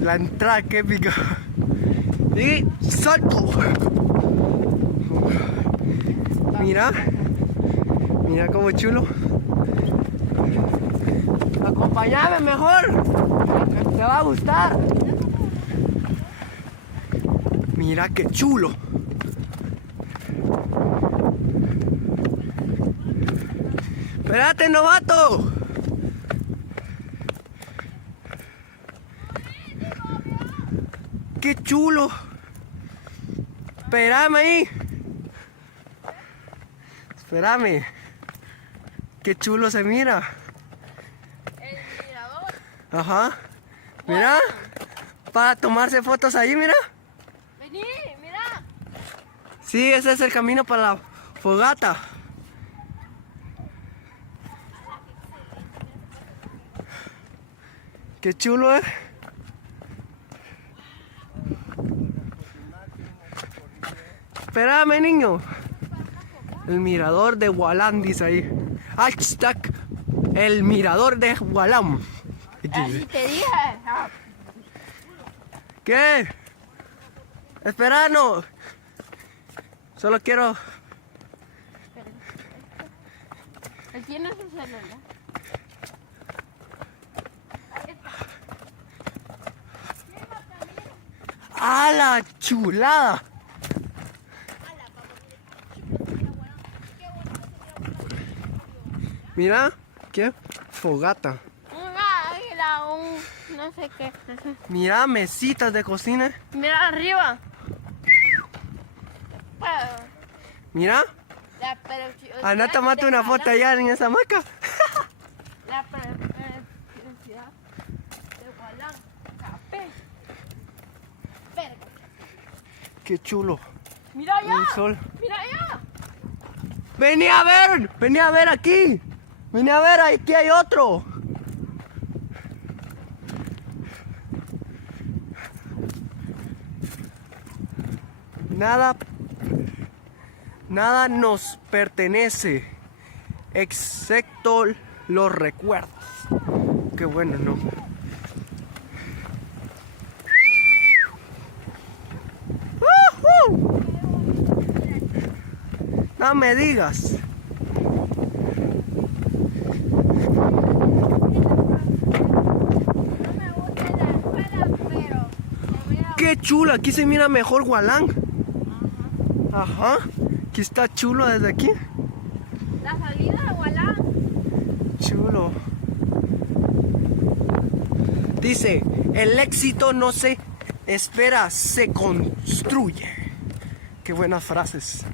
la entrada, qué épica. Y salto. Mira. Mira cómo chulo. Acompáñame mejor. Te va a gustar. Mira qué chulo. Espérate, novato. Qué chulo. Espérame ahí. Espérame. Qué chulo se mira. El mirador. Ajá. Mira. Para tomarse fotos ahí, mira. Vení, mira. Sí, ese es el camino para la fogata. Qué chulo, ¿eh? Espérame, niño. El mirador de Walam, dice ahí. Hashtag el mirador de Walam. Así te dije. ¿Qué? Espera, no. Solo quiero... Él tiene su celular. ¡Ah, la chulada! Mira, qué fogata. Una águila, no sé qué. Mira, mesitas de cocina. Mira arriba. Mira, anda, tomate una foto allá en esa hamaca. La preciosidad de Gualán. Café. Verga. Qué chulo. Mira allá. El sol. Mira allá. Vení a ver aquí. Vení a ver, aquí hay otro. Nada nos pertenece, excepto los recuerdos. Qué bueno, ¿no? No me digas. Qué chulo, aquí se mira mejor Gualán. Ajá, aquí está chulo desde aquí. La salida de Gualán. Chulo. Dice, el éxito no se espera, se construye. Qué buenas frases.